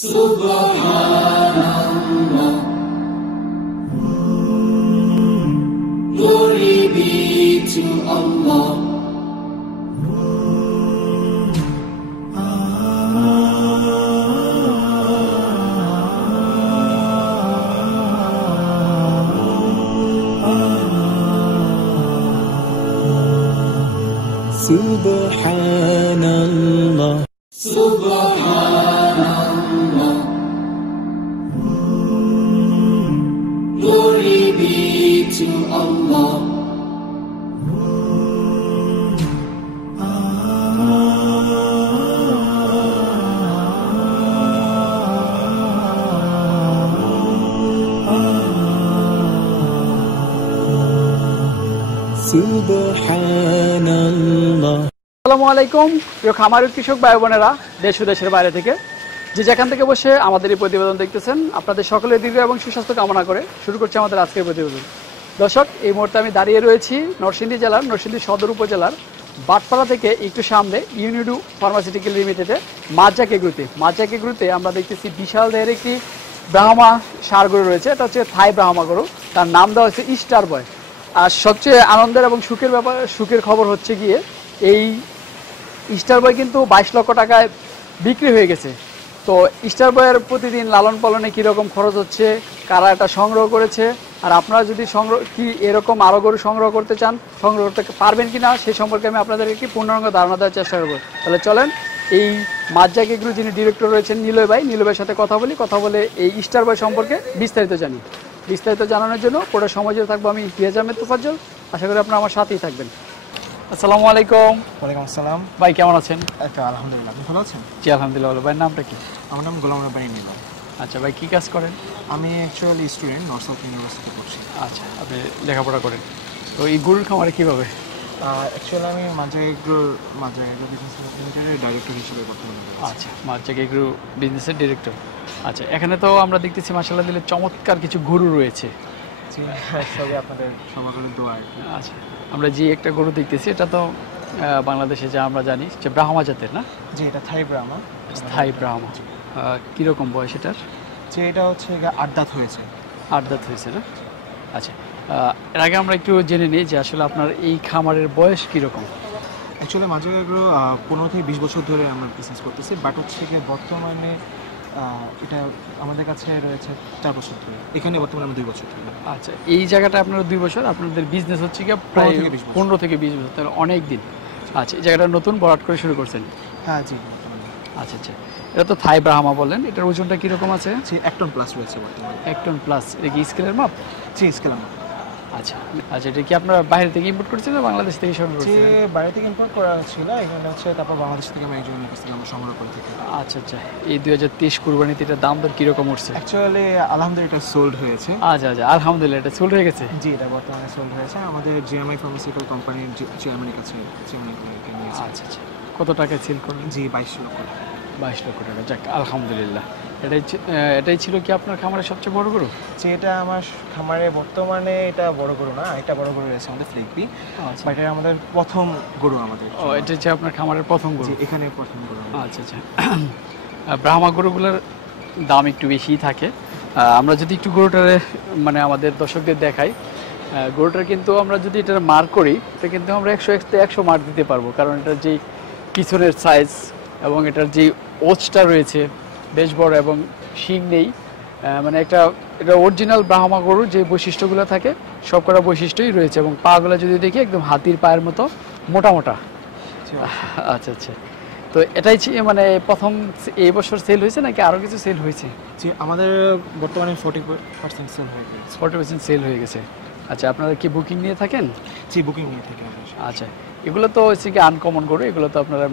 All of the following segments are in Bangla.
Subhanallah, glory be to Allah. Subhanallah, Subhanallah, glory be to Allah. Subhanallah. আসসালামু আলাইকুম প্রিয় খামারি কৃষক ভাই বোনেরা, দেশ ও দেশের বাইরে থেকে যে যেখান থেকে বসে আমাদের এই প্রতিবেদন দেখতেছেন, আপনাদের সকলের দীর্ঘ এবং সুস্বাস্থ্য কামনা করে শুরু করছি আমাদের আজকের প্রতিবেদন। দর্শক, এই মুহূর্তে আমি দাঁড়িয়ে রয়েছি নরসিংদী জেলার নরসিংদী সদর উপজেলার বাটপাড়া থেকে একটু সামনে ইউনিডু ফার্মাসিউটিক্যাল লিমিটেডে মাজ্জাক এগ্রোতে আমরা দেখতেছি বিশাল দেহের একটি ব্রাহ্মা ষাঁড় গরু রয়েছে। এটা হচ্ছে থাই ব্রাহ্মা গরু, তার নাম দেওয়া হচ্ছে স্টার বয়। আর সবচেয়ে আনন্দের এবং সুখের খবর হচ্ছে গিয়ে এই স্টার বয় কিন্তু 22 লক্ষ টাকায় বিক্রি হয়ে গেছে। তো স্টার বয়ের প্রতিদিন লালন পালনে কীরকম খরচ হচ্ছে, কারা এটা সংগ্রহ করেছে, আর আপনারা যদি এরকম আরও গরু সংগ্রহ করতে চান, সংগ্রহ করতে পারবেন কি না সে সম্পর্কে আমি আপনাদেরকে কি পূর্ণাঙ্গ ধারণা দেওয়ার চেষ্টা করবো। তাহলে চলেন এই মাজ্জাক এগ্রো যিনি ডিরেক্টর রয়েছেন নিলয় ভাইয়ের সাথে কথা বলে এই স্টার বয় সম্পর্কে বিস্তারিত জানানোর জন্য পুরো সময় জুড়ে থাকবো আমি রিয়াজ আহমেদ তোফাজ্জল। আশা করি আপনারা আমার সাথেই থাকবেন। আসসালামু আলাইকুম। ওয়ালাইকুম আসসালাম। ভাই কেমন আছেন? আলহামদুলিল্লাহ, আপনি ভালো আছেন? জি আলহামদুলিল্লাহ ভালো। ভাইয়ের নামটা কি? আমার নাম গোলাম রব্বানী নীলম। আচ্ছা ভাই, কি কাজ করেন? আমি actually student, north south university পড়ছি। আচ্ছা, আপনি লেখাপড়া করেন। তো এই গরুর খামারে কীভাবে? অ্যাকচুয়ালি আমি মাজ্জাক এগ্রো বিজনেস লিমিটেডের ডাইরেক্টর হিসেবে বর্তমানে আছি। আচ্ছা, মাজ্জাক এগ্রো বিজনেসের ডিরেক্টর। আচ্ছা, এখানে তো আমরা দেখতেছি মাশাআল্লাহ দিলে চমৎকার কিছু গরু রয়েছে। জি, সবই আপনাদের সমাগমের দোয়া আর কি। আচ্ছা, আমরা যে একটা গরু দেখতেছি এটা তো বাংলাদেশে যা আমরা জানি যে ব্রাহ্মা জাতের, না? জি, এটা থাই ব্রাহ্মা। থাই ব্রাহ্মা। কীরকম বয়স এটার? যে এটা হচ্ছে 8 দাঁত হয়েছে। 8 দাঁত হয়েছে, না? আচ্ছা, এর আগে আমরা একটু জেনে নিই যে আসলে আপনার এই খামারের বয়স কীরকম। অ্যাকচুয়ালি মাজ্জাক এগ্রো 15 থেকে 20 বছর ধরে আমরা বিজনেস করতেছি, বাট হচ্ছে গিয়ে বর্তমানে এটা আমাদের কাছে রয়েছে 4 বছর ধরে। এখানে বর্তমানে আমরা 2 বছর ধরে। আচ্ছা, এই জায়গাটা আপনারা 2 বছর, আপনাদের বিজনেস হচ্ছে কি প্রায় 15 থেকে 20 বছর, তাহলে অনেক দিন। আচ্ছা, এই জায়গাটা নতুন ভরাট করে শুরু করছেন? হ্যাঁ জি। আচ্ছা, এটা তো থাই ব্রাহ্মা বললেন, এটার ওজনটা কীরকম আছে? জি, 1 টন প্লাস রয়েছে বর্তমানে। 1 টন প্লাস। এটা কি স্কেলের মাপ? জি, স্কেলের মাপ। আচ্ছা, এটা কি আপনারা বাইরে থেকে ইম্পোর্ট করছেন না বাংলাদেশ থেকে সংগ্রহ করছেন? যে বাইরে থেকে ইম্পোর্ট করা হচ্ছিল, এখানে হচ্ছে তারপর বাংলাদেশ থেকে আমি একজনের কাছ থেকে আমরা সংগ্রহ করে থাকি। আচ্ছা, এই 2023 কুরবানিতে এটার দাম দর কীরকম উঠছে? অ্যাকচুয়ালি আলহামদুলিল্লাহ এটা সোল্ড হয়েছে। আচ্ছা, আলহামদুলিল্লাহ এটা সোল্ড হয়ে গেছে। জি, এটা বর্তমানে সোল্ড হয়েছে আমাদের জিএমআই ফার্মাসিউটিক্যাল কোম্পানির চেয়ারম্যানের কাছে নিয়েছে। আচ্ছা, কত টাকায় সেল করলেন? জি, 22 লক্ষ টাকা। 22 লক্ষ টাকা, যাক আলহামদুলিল্লাহ। এটাই ছিল কি আপনার খামারের সবচেয়ে বড় গরু? যে এটা আমার খামারে বর্তমানে এটা বড় গরু না, এটা বড় গরু রয়েছে আমাদের ফ্লেকবি। আচ্ছা, বাট এটা আমাদের প্রথম গরু আমাদের। ও, এটা হচ্ছে আপনার খামারের প্রথম গরু? এখানে প্রথম গরু। আচ্ছা, ব্রাহ্মা গরুগুলোর দাম একটু বেশিই থাকে। আমরা যদি একটু গরুটারে মানে আমাদের দর্শকদের দেখাই, গরুটার কিন্তু আমরা যদি এটা মার্ক করি এটা কিন্তু আমরা 100 মার্ক দিতে পারবো, কারণ এটার যেই পিছনের সাইজ এবং এটার যে ওজটা রয়েছে বেশ বড় এবং শিং নেই, মানে এটা অরিজিনাল ব্রাহ্মা গরুর যে বৈশিষ্ট্যগুলো থাকে সবকটা বৈশিষ্ট্যই রয়েছে, এবং পাগুলো যদি দেখি একদম হাতির পায়ের মতো মোটা। আচ্ছা, তো এটাই মানে প্রথম এই বছর সেল হয়েছে নাকি আরও কিছু সেল হয়েছে? জি, আমাদের বর্তমানে 40% সেল হয়ে গেছে। 40% সেল হয়ে গেছে। আচ্ছা, আপনারা কি বুকিং নিয়ে থাকেন? জি, বুকিং নিয়ে থাকি। আচ্ছা, এগুলো তো হচ্ছে কি আনকমন গরু, এগুলো তো আপনারা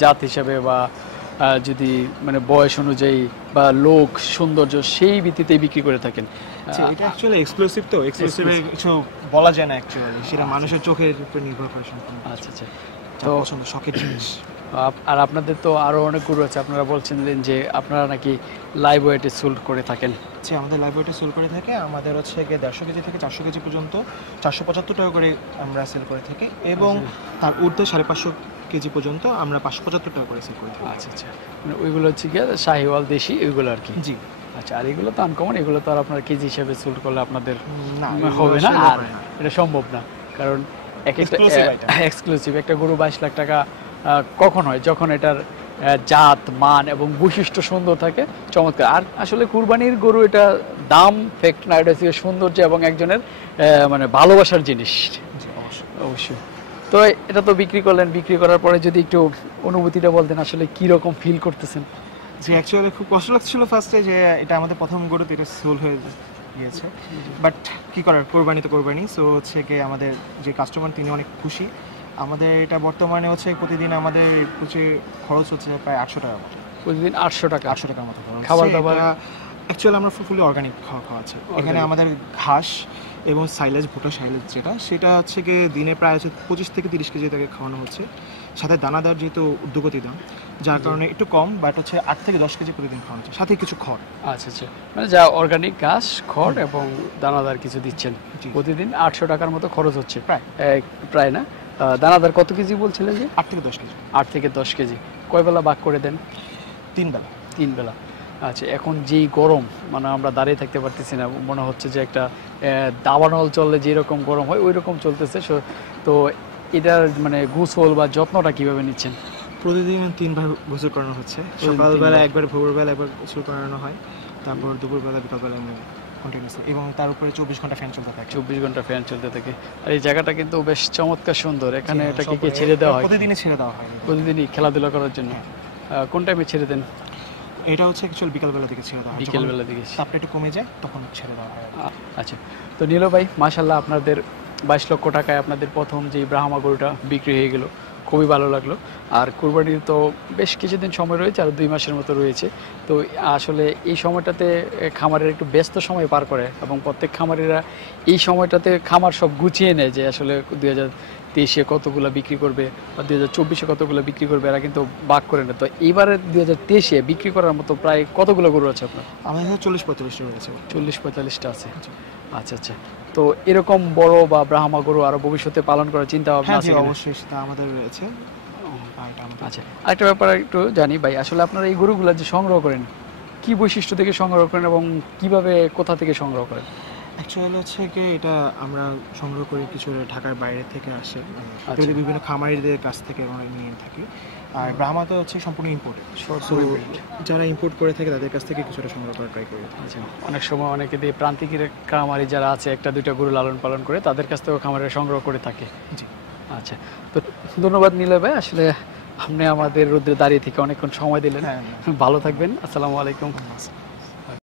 জাত হিসাবে বা যদি মানে বয়স অনুযায়ী বা লোক সৌন্দর্য সেই ভিত্তিতে বিক্রি করে থাকেন। এটা অ্যাকচুয়ালি এক্সক্লুসিভ, তো এক্সক্লুসিভে কিছু বলা যায় না অ্যাকচুয়ালি, সেটা মানুষের চোখের উপর নির্ভর করে। আচ্ছা, তো পছন্দ শখের জিনিস। আর আপনাদের তো আরও অনেক গরু আছে, আপনারা বলছিলেন যে আপনারা নাকি লাইভ ওয়েটে সোল্ড করে থাকেন। জি, আমাদের লাইভ ওয়েটে সেল করে থাকে। আমাদের হচ্ছে 150 কেজি থেকে 400 কেজি পর্যন্ত 475 টাকা করে আমরা সেল করে থাকি, এবং তার ঊর্ধ্বে 550 কেজি পর্যন্ত আমরা 575 টাকা করে সেল করে থাকি। আচ্ছা আচ্ছা, মানে ওইগুলো হচ্ছে গিয়ে শাহিওয়াল দেশি ওইগুলো আর কি। জি। আচ্ছা, আর এগুলো তো আনকমন, এগুলো তো আর আপনার কেজি হিসেবে সোল্ড করলে আপনাদের না, হবে না, এগুলো আর আসলে না। এটা সম্ভব না, কারণ এক একটা Exclusive item। এক্সক্লুসিভ একটা গরু 22 লাখ টাকা কখন হয়, যখন এটার জাত মান এবং বৈশিষ্ট্য সুন্দর থাকে, চমৎকার। আর আসলে কুরবানির গরু এটা দাম ফ্যাক্ট না, এটা হচ্ছে সৌন্দর্য এবং একজনের মানে ভালোবাসার জিনিস। জি, অবশ্যই। অবশ্যই। তো এটা তো বিক্রি করলেন, বিক্রি করার পরে যদি একটু অনুভূতিটা বলতেন, আসলে কি রকম ফিল করতেছেন? জি, অ্যাকচুয়ালি খুব কষ্ট লাগছিল ফার্স্টে যে এটা আমাদের প্রথম গরুতে এটা সেল হয়ে গিয়েছে, বাট কি করার, কোরবানি তো কোরবানি। সো হচ্ছে কি আমাদের যে কাস্টমার তিনি অনেক খুশি। আমাদের এটা বর্তমানে হচ্ছে প্রতিদিন আমাদের খরচ হচ্ছে প্রায় 800 টাকা মতো। প্রতিদিন 800 টাকা? 800 টাকার মতো খরচ। খাবার দাবার? অ্যাকচুয়ালি আমরা ফুলি অর্গানিক খাওয়াচ্ছি। এখানে আমাদের ঘাস এবং সাইলেজ, ভুট্টা সাইলেজ সেটা হচ্ছে গিয়ে দিনে প্রায় 25 থেকে 30 কেজি তাকে খাওয়ানো হচ্ছে। সাথে দানাদার যেহেতু উদ্যোগতি দাম, যার কারণে একটু কম, বাট হচ্ছে 8 থেকে 10 কেজি প্রতিদিন খাওয়ানো হচ্ছে, সাথে কিছু খড়। আচ্ছা আচ্ছা, মানে যা অর্গানিক ঘাস, খড় এবং দানাদার কিছু দিচ্ছেন। জি। প্রতিদিন 800 টাকার মতো খরচ হচ্ছে প্রায়। প্রায় না? দানাদার কত কেজি বলছিলেন যে? 8 থেকে 10 কেজি। 8 থেকে 10 কেজি। কয় বেলা ভাগ করে দেন? 3 বেলা। 3 বেলা। আচ্ছা, এখন যেই গরম, মানে আমরা দাঁড়িয়ে থাকতে পারতেছি না, মনে হচ্ছে যে একটা দাবানল চললে যেরকম গরম হয় ওই রকম চলতেছে। তো এটার মানে গোসল বা যত্নটা কিভাবে নিচ্ছেন? প্রতিদিন 3 বার গোসল করানো হচ্ছে। সকালবেলা একবার, ভোরবেলা একবার গোসল করানো হয়, তারপর দুপুরবেলা, বিকালবেলা কন্টিনিউয়াসলি, এবং তার উপরে 24 ঘন্টা ফ্যান চলতে থাকে। 24 ঘন্টা ফ্যান চলতে থাকে। আর এই জায়গাটা কিন্তু বেশ চমৎকার সুন্দর। এখানে এটাকে কি ছেড়ে দেওয়া হয়? প্রতিদিনই ছেড়ে দেওয়া হয়। প্রতিদিনই খেলাধুলা করার জন্য? কোন টাইমে ছেড়ে দেন? এটা হচ্ছে অ্যাকচুয়ালি বিকালবেলা দিকে ছেড়ে দেওয়া হয়। বিকেলবেলা দিকে। তাপটা একটু কমে যায় তখন ছেড়ে দেওয়া হয়। আচ্ছা, তো নীল ভাই, মাশাল্লাহ, আপনাদের 22 লক্ষ টাকায় আপনাদের প্রথম যে ব্রাহ্মা গরুটা বিক্রি হয়ে গেল, খুবই ভালো লাগলো। আর কুরবানির তো বেশ কিছুদিন সময় রয়েছে, আর 2 মাসের মতো রয়েছে। তো আসলে এই সময়টাতে খামারের একটু ব্যস্ত সময় পার করে, এবং প্রত্যেক খামারিরা এই সময়টাতে খামার সব গুছিয়ে নেয় যে আসলে 2023-এ কতগুলো বিক্রি করবে বা 2024-এ কতগুলো বিক্রি করবে, এরা কিন্তু ভাগ করে নেয়। তো এইবারে 2023-এ বিক্রি করার মতো প্রায় কতগুলো গরু আছে আপনার? আমাদের 40-45টা রয়েছে। 40-45টা আছে। আচ্ছা আচ্ছা, তো এরকম বড় বা ব্রাহ্মা গরু আরো ভবিষ্যতে পালন করার চিন্তা ভাবনা আছে? অবশ্যই, সেটা আমাদের রয়েছে। আচ্ছা, আরেকটা ব্যাপার একটু জানি ভাই, আসলে আপনারা এই গরুগুলো যে সংগ্রহ করেন, কি বৈশিষ্ট্য থেকে সংগ্রহ করেন এবং কিভাবে, কোথা থেকে সংগ্রহ করেন? অ্যাকচুয়ালি হচ্ছে কি এটা আমরা সংগ্রহ করি কিছু ঢাকার বাইরে থেকে আসে, আচ্ছা। বিভিন্ন খামারিদের কাছ থেকে আমরা নিয়ে থাকি। আর ব্রাহ্মা তো হচ্ছে সম্পূর্ণ ইম্পোর্ট, যারা ইম্পোর্ট করে থাকে তাদের কাছ থেকে কিছুটা সংগ্রহ করার ট্রাই করি। আচ্ছা, অনেক সময় অনেকে দিয়ে প্রান্তিকের খামারি যারা আছে, 1-2টা গরু লালন পালন করে, তাদের কাছ থেকেও খামারে সংগ্রহ করে থাকে। জি। আচ্ছা, তো ধন্যবাদ নীলয় ভাই, আসলে আপনি আমাদের রোদ্রে দাঁড়িয়ে থেকে অনেকক্ষণ সময় দিলেন। ভালো থাকবেন। আসসালামু আলাইকুম।